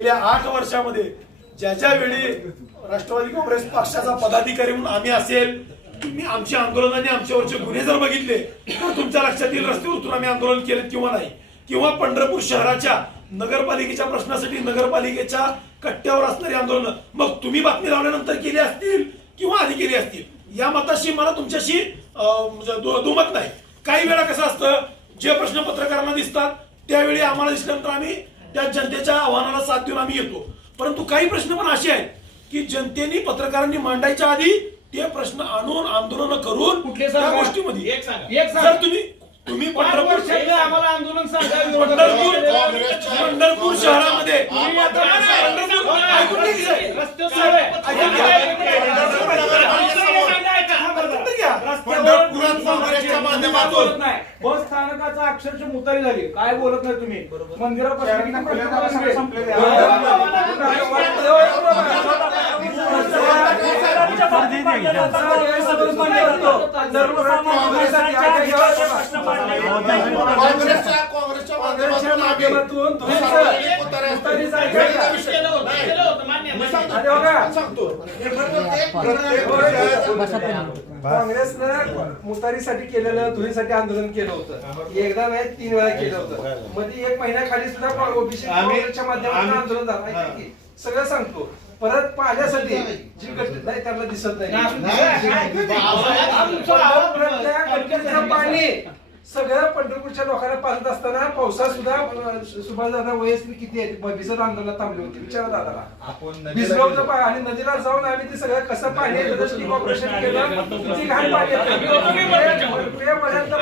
गेल्या आठ वर्षामध्ये ज्या ज्या वेळी राष्ट्रवादी काँग्रेस पक्षाचा पदाधिकारी म्हणून आम्ही असेल तुम्ही आमची आंदोलनाने आमच्यावरचे गुन्हे जर बघितले तर तुमच्या लक्षात येईल रस्त्यावर उतरून आम्ही आंदोलन केलं किंवा नाही? किंवा पंढरपूर शहराच्या नगरपालिकेच्या प्रश्नासाठी नगरपालिकेच्या कट्ट्यावर असणारी आंदोलन मग तुम्ही बातमी लावल्यानंतर केली असतील किंवा आधी केली असतील? या मताशी मला तुमच्याशी म्हणजे दुमत नाही. काही वेळा कसं असतं जे प्रश्न पत्रकारांना दिसतात त्यावेळी आम्हाला दिसल्यानंतर आम्ही त्या जनतेच्या आव्हानाला साथ देऊन आम्ही येतो परंतु काही प्रश्न पण असे आहेत की जनतेने पत्रकारांनी मांडायच्या आधी ते प्रश्न आणून आंदोलन करून कुठले त्या सांगा? गोष्टीमध्ये एक सांगा. एक सांगा. जर तुम्ही तुम्ही पाच पंढरपूर आम्हाला आंदोलन पंढरपूर पंढरपूर शहरामध्ये तुम्ही आता पंढरपूर ऐकून घ्या की साहेब. रस्ते चालू आहे. ऐकून घ्या. पंढरपुरात काँग्रेसच्या माध्यमातून. बस स्थानकाचा अक्षरशः मुतारी झाली. काय बोलत नाही तुम्ही? काँग्रेसच्या काँग्रेसच्या माध्यमातून काँग्रेसनं मुतारीसाठी केलेलं धुळीसाठी आंदोलन केलं होतं. एकदा नाही तीन वेळा केलं होतं. मध्ये एक महिन्याखाली सुद्धा ओबीसी काँग्रेसच्या माध्यमातून आंदोलन झालं. सगळं सांगतो. परत पाण्यासाठी जी गट नाही त्यांना दिसत नाही. पाणी सगळं पंढरपूरच्या लोकांना पाजत असताना पावसात सुद्धा सुभाष दादा वयस्कर किती आहेत? भिजत आंदोलनात थांबले होते. विचारा दादाला. पा- आणि नदीला जाऊन आम्ही ते सगळं कसं पाणी येतं ऑपरेशन केलं. किती घाण पाणी येतं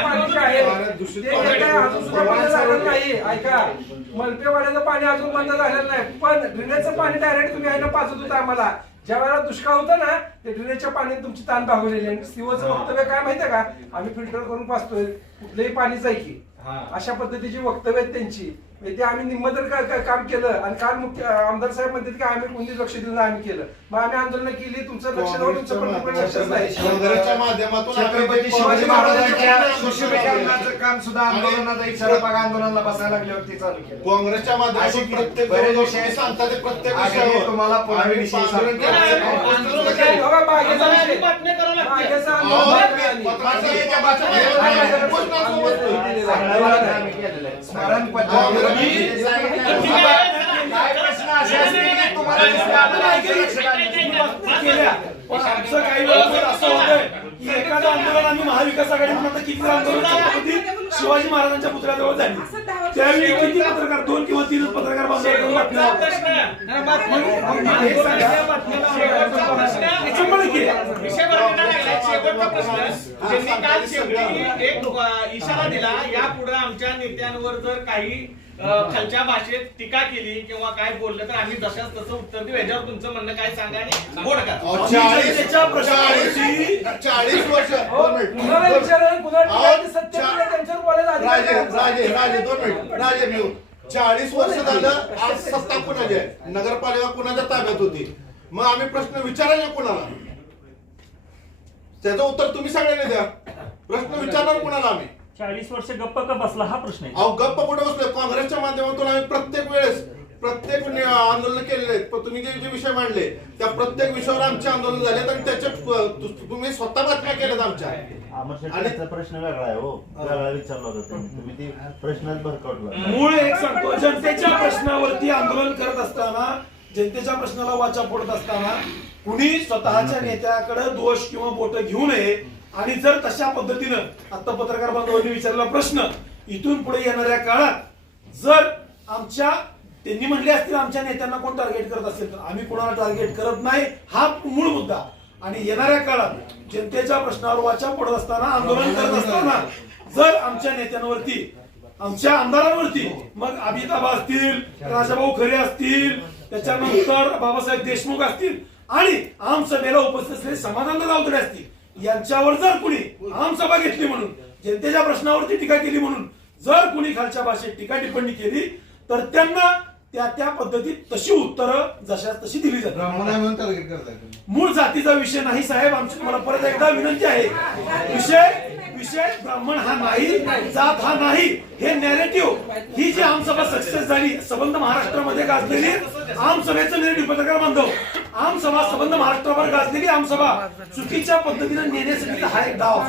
पाणी जे आहे ते काय अजून सुद्धा बंद झालं नाही. ऐका मलपेवाड्याचं पाणी अजून बंद झालेलं नाही. पण ड्रेनेजचं पाणी डायरेक्ट तुम्ही आहे ना पाजत होता आम्हाला. ज्या वेळेला दुष्काळ होता ना ते ड्रेनेजच्या पाण्यात तुमची ताण भागवलेली आहे. सीओचं वक्तव्य काय माहितीये का? आम्ही फिल्टर करून पाचतोय कुठलंही पाणीच आहे की. अशा पद्धतीची वक्तव्य आहेत त्यांची. ते आम्ही निम्म तर का- का- काम केलं. आणि काल मुख्य आमदार साहेब म्हणतात की आम्ही कोणतीच लक्ष दिलं आम्ही केलं. मग आम्ही आंदोलन केली. तुमचं लक्ष देऊन तुमचं माध्यमातून काम सुद्धा आंदोलनाचा इशारा बघा आंदोलनाला बसायला लागल्यावरती चालू केलं काँग्रेसच्या माध्यमातून प्रत्येक विषय सांगता ते प्रत्येक तुम्हाला विषय सांगतो. स्मरण असे पण आमचं काही होतंय की एखादं आंदोलन आम्ही महाविकास आघाडी म्हणून आता किती आंदोलन शिवाजी महाराजांच्या पुतळ्याजवळ झाली त्यावेळी किती पत्रकार दोन किंवा तीन पत्रकार बांधले करून बातम्या लावतात. मग मला हे सांगा, शंभर टक्के. विषय बरोबर नाही लागलाय. शेवटचा प्रश्न त्यांनी काल शेवटी एक इशारा दिला यापुढे आमच्या नेत्यांवर जर काही खालच्या भाषेत टीका केली किंवा काय बोललं तर आम्ही जशाच तसं उत्तर देऊ. याच्यावर तुमचं म्हणणं काय सांगा आणि चाळीस वर्ष हो, दोन मिनिट. कुणाला विचारायला, कुणाला अहो, विचारायला सत्य चा- नाही, त्यांच्यावर बोलायला अधिकार राजे नाही. राजे राजे दोन मिनिट. राजे मी चाळीस वर्ष झालं आज सत्ता कुणाची आहे? नगरपालिका कुणाच्या ताब्यात होती? मग आम्ही प्रश्न विचारायला कुणाला? त्याचं उत्तर तुम्ही सगळ्यांनी द्या. प्रश्न विचारणार कुणाला आम्ही? चाळीस वर्ष गप्प का बसला हा प्रश्न आहे. अहो गप्प कुठे बसलोय? काँग्रेसच्या माध्यमातून आम्ही प्रत्येक वेळेस प्रत्येक नि- आंदोलन केलेले आहेत. पण तुम्ही जे जे विषय मांडले त्या प्रत्येक विषयावर आमचे आंदोलन झालेत आणि त्याचे प- तु- तुम्ही स्वतः बातम्या केल्यात आमच्या. अमर आणि- प्रश्न वेगळा आहे हो. वेगळा विचारला होता त्यांनी. तुम्ही ती प्रश्नच भरकवला मूळ एक सांगतो जनतेच्या प्रश्नावरती आंदोलन करत असताना जनतेच्या प्रश्नाला वाचा फोडत असताना कुणी स्वतःच्या नेत्याकडे दोष किंवा बोट घेऊ नये. आणि जर तशा पद्धतीनं आता पत्रकार बांधवांनी विचारलेला प्रश्न इथून पुढे येणाऱ्या काळात जर आमच्या त्यांनी म्हणले असतील आमच्या नेत्यांना कोण टार्गेट करत असेल तर आम्ही कोणाला टार्गेट करत नाही हा मूळ मुद्दा. आणि येणाऱ्या काळात जनतेच्या प्रश्नावर वाचा पडत असताना आंदोलन करत असताना जर आमच्या नेत्यांवरती आमच्या आमदारांवरती मग अमिताभ असतील राजाभाऊ खरे असतील त्याच्यानंतर बाबासाहेब देशमुख असतील आणि आम सभेला उपस्थित असलेले समाधान रावतडे असतील यांच्यावर जर कुणी आम सभा घेतली म्हणून जनतेच्या प्रश्नावरती टीका केली म्हणून जर कुणी खालच्या भाषेत टीका टिप्पणी केली तर त्यांना त्या त्या पद्धतीत तशी उत्तरं जशास तशी दिली जातात. मूळ जातीचा विषय नाही साहेब. आमची तुम्हाला परत एकदा विनंती आहे. विषय विषय ब्राह्मण हा नाही जात हा नाही. हे नॅरेटिव्ह ही जी आमसभा सक्सेस झाली सबंध महाराष्ट्रामध्ये गाजलेली आमसभेचं नेरेटिव्ह पत्रकार बांधव. आमसभा सबंध महाराष्ट्रावर गाजलेली आमसभा चुकीच्या पद्धतीने नेण्यासाठी हा एक डाव